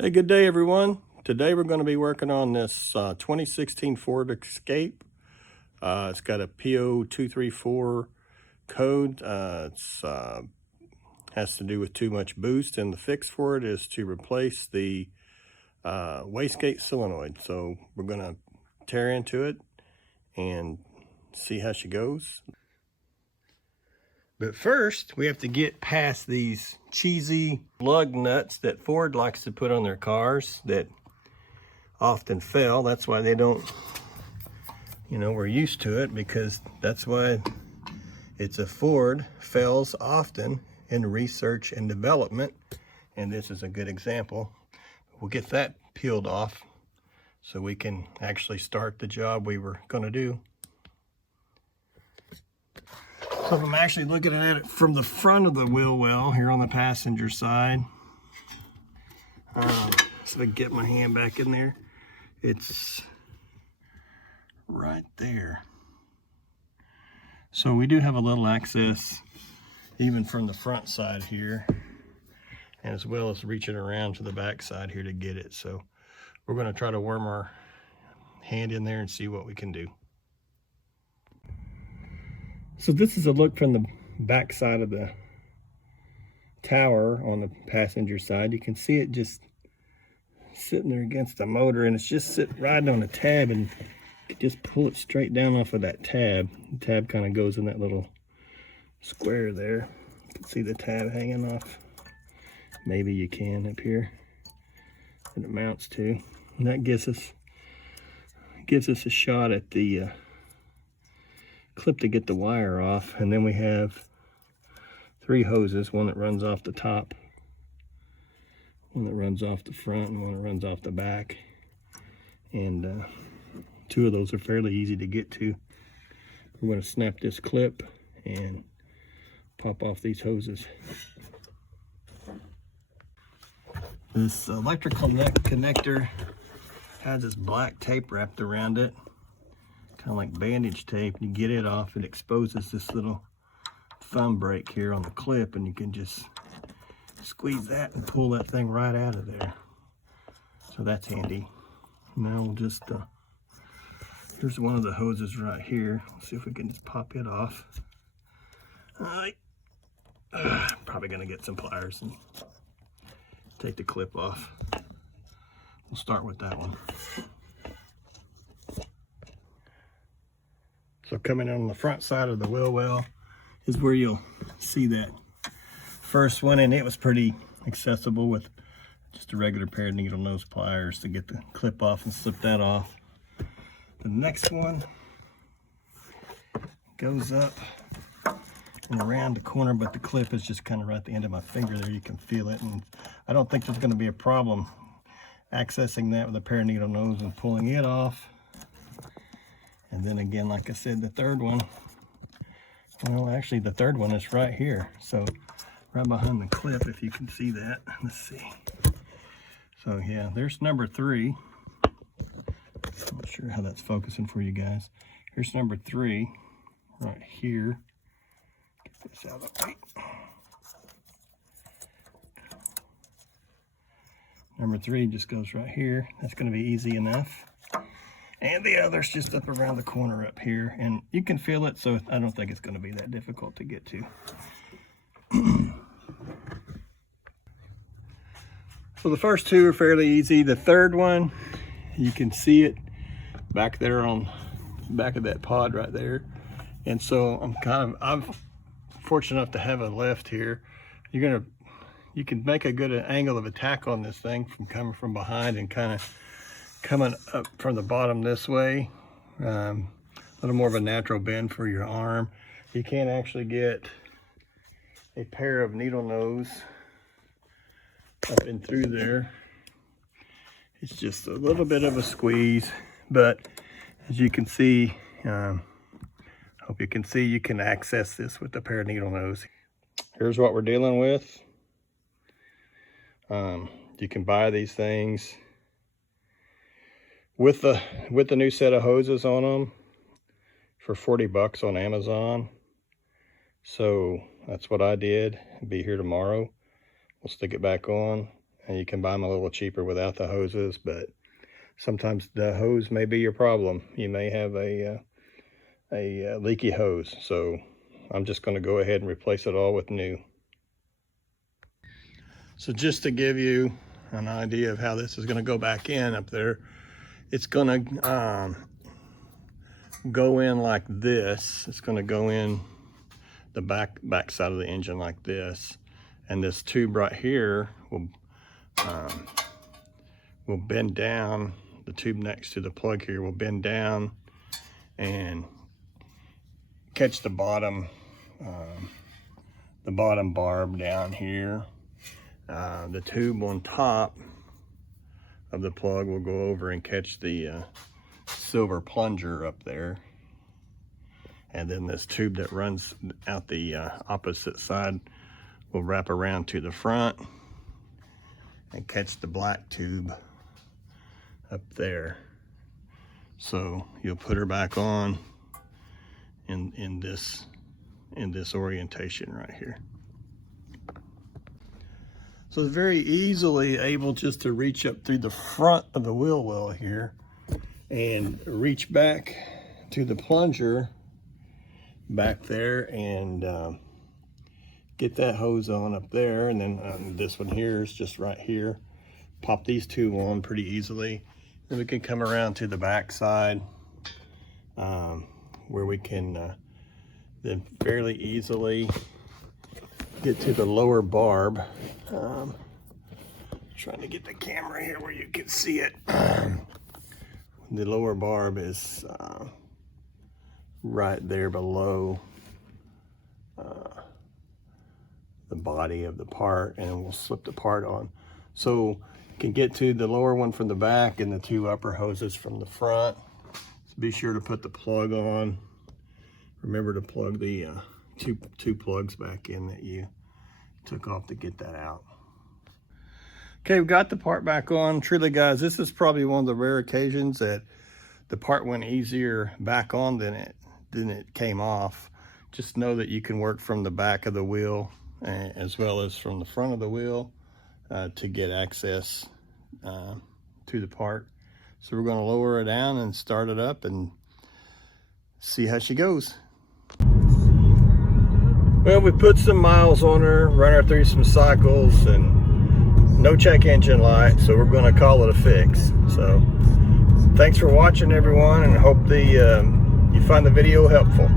Hey, good day everyone. Today we're going to be working on this 2016 Ford Escape. It's got a PO234 code. It's has to do with too much boost, and the fix for it is to replace the wastegate solenoid. So we're going to tear into it and see how she goes. But first, we have to get past these cheesy lug nuts that Ford likes to put on their cars that often fail. That's why they don't, we're used to it, because that's why it's a Ford fails often in research and development. And this is a good example. We'll get that peeled off so we can actually start the job we were going to do. So if I'm actually looking at it from the front of the wheel well here on the passenger side, so I can get my hand back in there, it's right there. So we do have a little access even from the front side here, and as well as reaching around to the back side here to get it. So we're going to try to worm our hand in there and see what we can do. So this is a look from the back side of the tower on the passenger side. You can see it just sitting there against the motor, and it's just sitting right on the tab, and you just pull it straight down off of that tab. The tab kind of goes in that little square there. You can see the tab hanging off. Maybe you can up here. And it mounts to. And that gives us a shot at the clip to get the wire off. And then we have 3 hoses, one that runs off the top, one that runs off the front, and one that runs off the back. And 2 of those are fairly easy to get to. We're going to snap this clip and pop off these hoses. This electrical connector has this black tape wrapped around it, kind of like bandage tape. You get it off, it exposes this little thumb brake here on the clip, and you can just squeeze that and pull that thing right out of there. So that's handy. Now we'll just here's one of the hoses right here. Let's see if we can just pop it off. Probably gonna get some pliers and take the clip off. We'll start with that one. So coming on the front side of the wheel well is where you'll see that first one, and it was pretty accessible with just a regular pair of needle nose pliers to get the clip off and slip that off. The next one goes up and around the corner, but the clip is just kind of right at the end of my finger there. You can feel it, and I don't think there's going to be a problem accessing that with a pair of needle nose and pulling it off. And then again, like I said, the third one, well, actually the third one is right here. So right behind the clip, if you can see that. Let's see. So yeah, there's number 3. I'm not sure how that's focusing for you guys. Here's number 3 right here. Get this out of the way. Number 3 just goes right here. That's going to be easy enough. And the other's just up around the corner up here, and you can feel it, so I don't think it's going to be that difficult to get to. So the first 2 are fairly easy. The third one, you can see it back there on the back of that pod right there. And so I'm fortunate enough to have a lift here. You can make a good angle of attack on this thing from coming from behind and kind of coming up from the bottom this way. A little more of a natural bend for your arm. You can actually get a pair of needle nose up and through there. It's just a little bit of a squeeze, but as you can see, hope you can see, you can access this with a pair of needle nose. Here's what we're dealing with. You can buy these things with the new set of hoses on them for 40 bucks on Amazon. So that's what I did. I'll be here tomorrow. We'll stick it back on and you can buy them a little cheaper without the hoses, but sometimes the hose may be your problem. You may have a leaky hose, so I'm just going to go ahead and replace it all with new. So just to give you an idea of how this is going to go back in up there, it's going to go in like this. It's going to go in the back side of the engine like this, and this tube right here will bend down. The tube next to the plug here will bend down and catch the bottom barb down here. The tube on top of the plug will go over and catch the silver plunger up there, and then this tube that runs out the opposite side will wrap around to the front and catch the black tube up there. So you'll put her back on in this orientation right here. So it's very easily able just to reach up through the front of the wheel well here and reach back to the plunger back there and get that hose on up there. And then this one here is just right here. Pop these two on pretty easily. Then we can come around to the back side where we can then fairly easily get to the lower barb. Trying to get the camera here where you can see it. The lower barb is right there below the body of the part, and we'll slip the part on. So you can get to the lower one from the back and the two upper hoses from the front. So be sure to put the plug on. Remember to plug the two plugs back in that you took off to get that out. Okay, we've got the part back on. Truly, guys, this is probably one of the rare occasions that the part went easier back on than it came off. Just know that you can work from the back of the wheel as well as from the front of the wheel to get access to the part. So we're going to lower it down and start it up and see how she goes. Well, we put some miles on her, run her through some cycles, and no check engine light, so we're going to call it a fix. So thanks for watching, everyone, and I hope you find the video helpful.